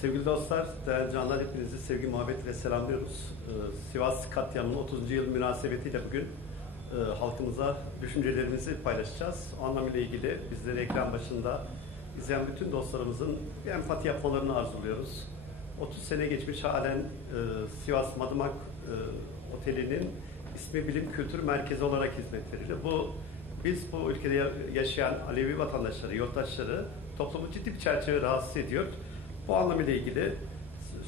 Sevgili dostlar, değerli canlar, hepinizi sevgi muhabbetle selamlıyoruz. Sivas katliamının 30. yıl münasebetiyle bugün halkımıza düşüncelerimizi paylaşacağız. O anlamıyla ilgili bizleri ekran başında izleyen bütün dostlarımızın bir empati yapmalarını arzuluyoruz. 30 sene geçmiş halen Sivas Madımak Oteli'nin ismi Bilim Kültür Merkezi olarak hizmet veriyor. Biz bu ülkede yaşayan Alevi vatandaşları, yurttaşları toplumu ciddi bir çerçeve rahatsız ediyor. Bu anlamıyla ilgili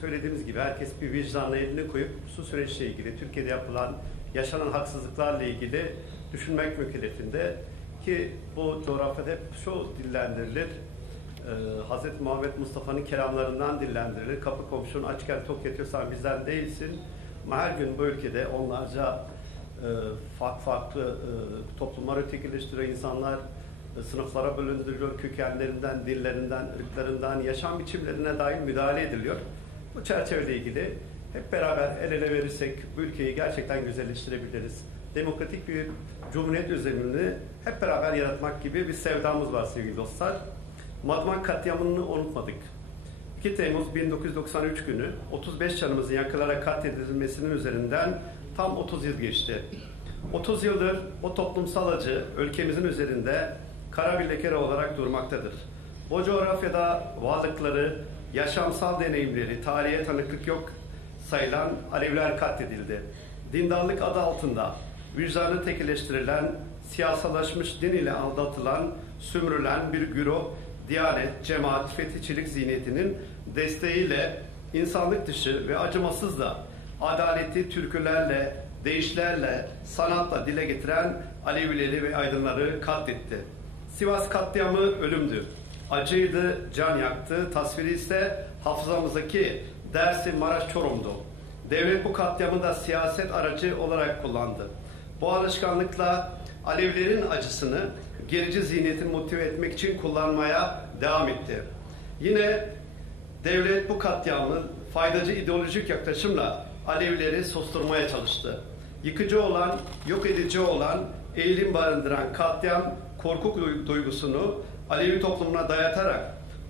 söylediğimiz gibi herkes bir vicdanla elini koyup su süreciyle ilgili, Türkiye'de yapılan, yaşanan haksızlıklarla ilgili düşünmek mükellefinde ki bu coğrafyada hep şu dillendirilir, Hz. Muhammed Mustafa'nın kelamlarından dillendirilir. Kapı komşun açken tok yatıyorsan bizden değilsin. Ama her gün bu ülkede onlarca farklı toplumlar ötekileştiriyor insanlar, sınıflara bölündürülüyor, kökenlerinden, dillerinden, ırklarından, yaşam biçimlerine dair müdahale ediliyor. Bu çerçeveyle ilgili hep beraber el ele verirsek bu ülkeyi gerçekten güzelleştirebiliriz. Demokratik bir cumhuriyet düzenini hep beraber yaratmak gibi bir sevdamız var sevgili dostlar. Madımak katliamını unutmadık. 2 Temmuz 1993 günü 35 canımızın yakılarak katledilmesinin üzerinden tam 30 yıl geçti. 30 yıldır o toplumsal acı ülkemizin üzerinde kara bir leke olarak durmaktadır. Bu coğrafyada varlıkları, yaşamsal deneyimleri, tarihe tanıklık yok sayılan Aleviler katledildi. Dindarlık adı altında vicdanı tekilleştirilen, siyasallaşmış din ile aldatılan, sömürülen bir güruh, Diyanet, cemaat, fetihçilik zihniyetinin desteğiyle insanlık dışı ve acımasız da adaleti türkülerle, deyişlerle, sanatla dile getiren Alevileri ve aydınları katletti. Sivas katliamı ölümdü. Acıydı, can yaktı. Tasviri ise hafızamızdaki Dersim, Maraş, Çorum'du. Devlet bu katliamı da siyaset aracı olarak kullandı. Bu alışkanlıkla Alevilerin acısını gerici zihniyeti motive etmek için kullanmaya devam etti. Yine devlet bu katliamı faydacı ideolojik yaklaşımla Alevileri susturmaya çalıştı. Yıkıcı olan, yok edici olan, eğilim barındıran katliam korku duygusunu Alevi toplumuna dayatarak,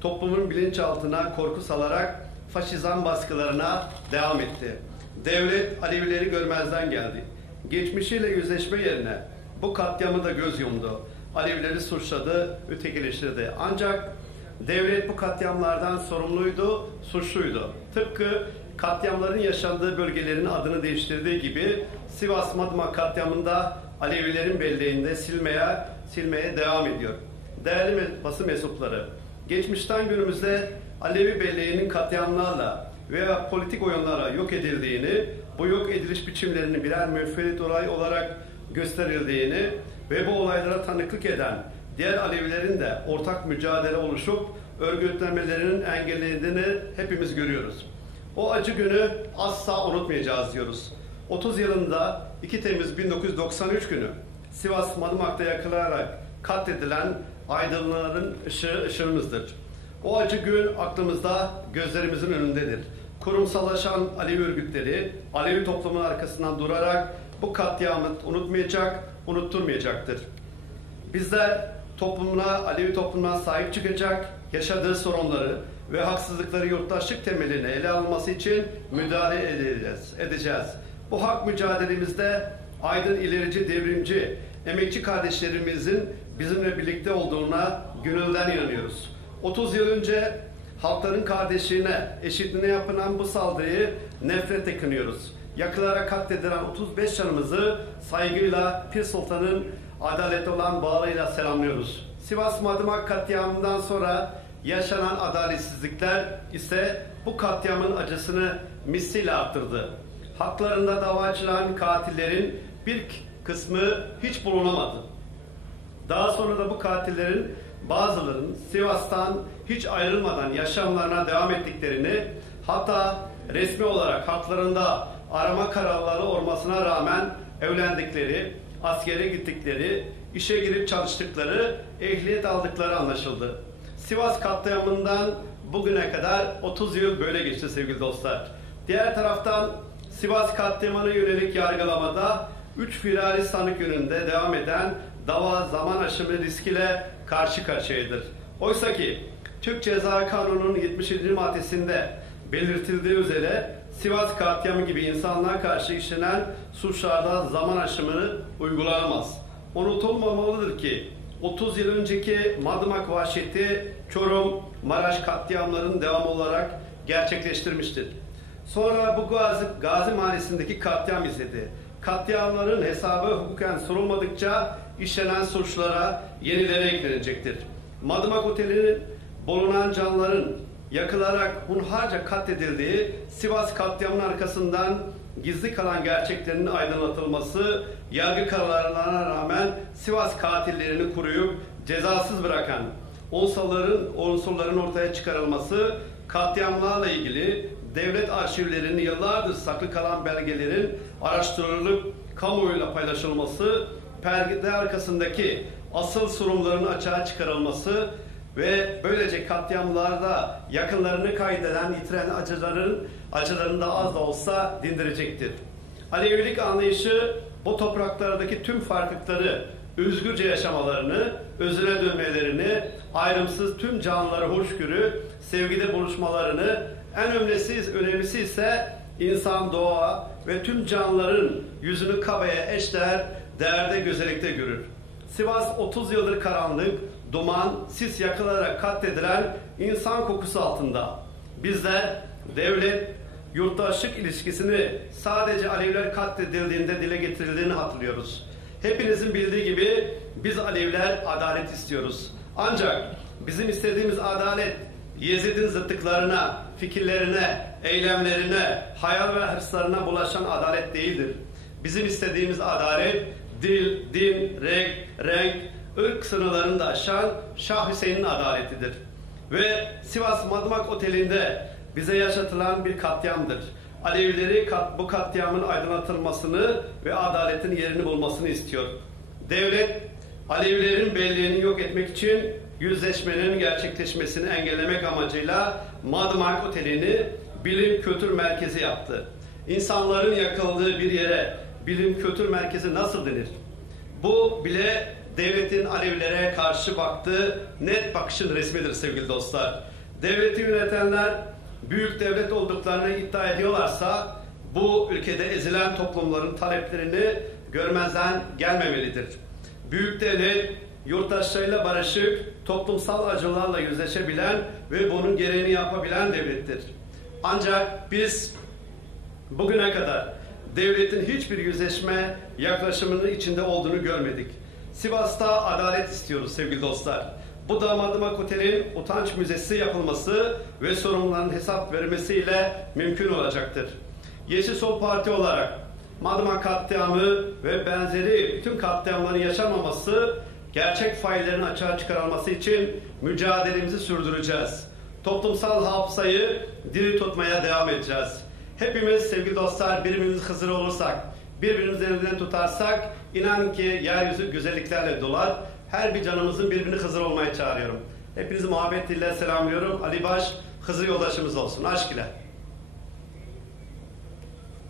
toplumun bilinçaltına korku salarak faşizan baskılarına devam etti. Devlet Alevileri görmezden geldi. Geçmişiyle yüzleşme yerine bu katliamı da göz yumdu. Alevileri suçladı, ötekileştirdi. Ancak devlet bu katliamlardan sorumluydu, suçluydu. Tıpkı katliamların yaşandığı bölgelerin adını değiştirdiği gibi Sivas Madımak katliamında Alevilerin belleğinde silmeye devam ediyor. Değerli basın mensupları, geçmişten günümüzde Alevi belleğinin katliamlarla veya politik oyunlara yok edildiğini, bu yok ediliş biçimlerinin birer müferit olay olarak gösterildiğini ve bu olaylara tanıklık eden diğer Alevilerin de ortak mücadele oluşup örgütlenmelerinin engellendiğini hepimiz görüyoruz. O acı günü asla unutmayacağız diyoruz. 30 yılında 2 Temmuz 1993 günü Sivas Madımak'ta yakılarak katledilen aydınların ışığımızdır. O acı gün aklımızda, gözlerimizin önündedir. Kurumsallaşan Alevi örgütleri, Alevi toplumun arkasından durarak bu katliamı unutmayacak, unutturmayacaktır. Bizler Alevi toplumuna sahip çıkacak, yaşadığı sorunları ve haksızlıkları yurttaşlık temeline ele alması için müdahale edeceğiz. Bu hak mücadelemizde aydın, ilerici, devrimci, emekçi kardeşlerimizin bizimle birlikte olduğuna gönülden inanıyoruz. 30 yıl önce halkların kardeşliğine, eşitliğine yapılan bu saldırıyı nefretle kınıyoruz. Yakılarak katledilen 35 canımızı saygıyla Pir Sultan'ın adaleti olan bağlıyla selamlıyoruz. Sivas Madımak katliamından sonra yaşanan adaletsizlikler ise bu katliamın acısını misliyle arttırdı. Haklarında dava açılan katillerin bir kısmı hiç bulunamadı. Daha sonra da bu katillerin bazılarının Sivas'tan hiç ayrılmadan yaşamlarına devam ettiklerini, hatta resmi olarak haklarında arama kararları olmasına rağmen evlendikleri, askere gittikleri, işe girip çalıştıkları, ehliyet aldıkları anlaşıldı. Sivas katliamından bugüne kadar 30 yıl böyle geçti sevgili dostlar. Diğer taraftan Sivas katliamına yönelik yargılamada 3 firari sanık yönünde devam eden dava zaman aşımı riskiyle karşı karşıyadır. Oysa ki Türk Ceza Kanunu'nun 77. maddesinde belirtildiği üzere Sivas katliamı gibi insanlığa karşı işlenen suçlarda zaman aşımını uygulanamaz. Unutulmamalıdır ki 30 yıl önceki Madımak vahşeti Çorum, Maraş katliamlarının devamı olarak gerçekleştirmiştir. Sonra bu Gazi Mahallesi'ndeki katliam izledi. Katliamların hesabı hukuken sorulmadıkça işlenen suçlara yenileri eklenecektir. Madımak Oteli'nin bulunan canlıların yakılarak hunharca katledildiği Sivas katliamının arkasından gizli kalan gerçeklerin aydınlatılması, yargı kararlarına rağmen Sivas katillerini koruyup cezasız bırakan unsurların ortaya çıkarılması, katliamlarla ilgili devlet arşivlerinin yıllardır saklı kalan belgelerin araştırılıp kamuoyuyla paylaşılması, perde arkasındaki asıl sorunların açığa çıkarılması ve böylece katliamlarda yakınlarını kaybeden, yitiren acılarını da az da olsa dindirecektir. Alevilik anlayışı bu topraklardaki tüm farklılıkları özgürce yaşamalarını, özüne dönmelerini, ayrımsız tüm canlılara hoşgörü, sevgide buluşmalarını, en önemlisi ise insan, doğa ve tüm canlıların yüzünü kabaya eşdeğer değerde, güzellikte görür. Sivas 30 yıldır karanlık, duman, sis yakılarak katledilen insan kokusu altında. Bizler devlet, yurttaşlık ilişkisini sadece Aleviler katledildiğinde dile getirildiğini hatırlıyoruz. Hepinizin bildiği gibi biz Aleviler adalet istiyoruz. Ancak bizim istediğimiz adalet Yezid'in zıttıklarına, fikirlerine, eylemlerine, hayal ve hırslarına bulaşan adalet değildir. Bizim istediğimiz adalet dil, din, renk, ırk sınırlarını da aşan Şah Hüseyin'in adaletidir. Ve Sivas Madımak Oteli'nde bize yaşatılan bir katliamdır. Alevileri bu katliamın aydınlatılmasını ve adaletin yerini bulmasını istiyor. Devlet, Alevilerin belleğini yok etmek için yüzleşmenin gerçekleşmesini engellemek amacıyla Madımak Oteli'ni bilim kültür merkezi yaptı. İnsanların yakıldığı bir yere bilim kültür merkezi nasıl denir? Bu bile devletin Alevilere karşı baktığı net bakışın resmidir sevgili dostlar. Devleti yönetenler büyük devlet olduklarını iddia ediyorlarsa bu ülkede ezilen toplumların taleplerini görmezden gelmemelidir. Büyük devlet yurttaşlarıyla barışık, toplumsal acılarla yüzleşebilen ve bunun gereğini yapabilen devlettir. Ancak biz bugüne kadar devletin hiçbir yüzleşme yaklaşımının içinde olduğunu görmedik. Sivas'ta adalet istiyoruz sevgili dostlar. Bu da Madımak Otel'in utanç müzesi yapılması ve sorumluların hesap vermesiyle mümkün olacaktır. Yeşil Sol Parti olarak Madımak katliamı ve benzeri bütün katliamların yaşanmaması, gerçek faillerin açığa çıkarılması için mücadelemizi sürdüreceğiz. Toplumsal hafızayı diri tutmaya devam edeceğiz. Hepimiz sevgili dostlar birbirimiz Hızır olursak, birbirimizi elinden tutarsak inanın ki yeryüzü güzelliklerle dolar. Her bir canımızın birbirini Hızır olmaya çağırıyorum. Hepinizi muhabbetiyle selamlıyorum. Ali Baş Hızır yoldaşımız olsun. Aşk ile.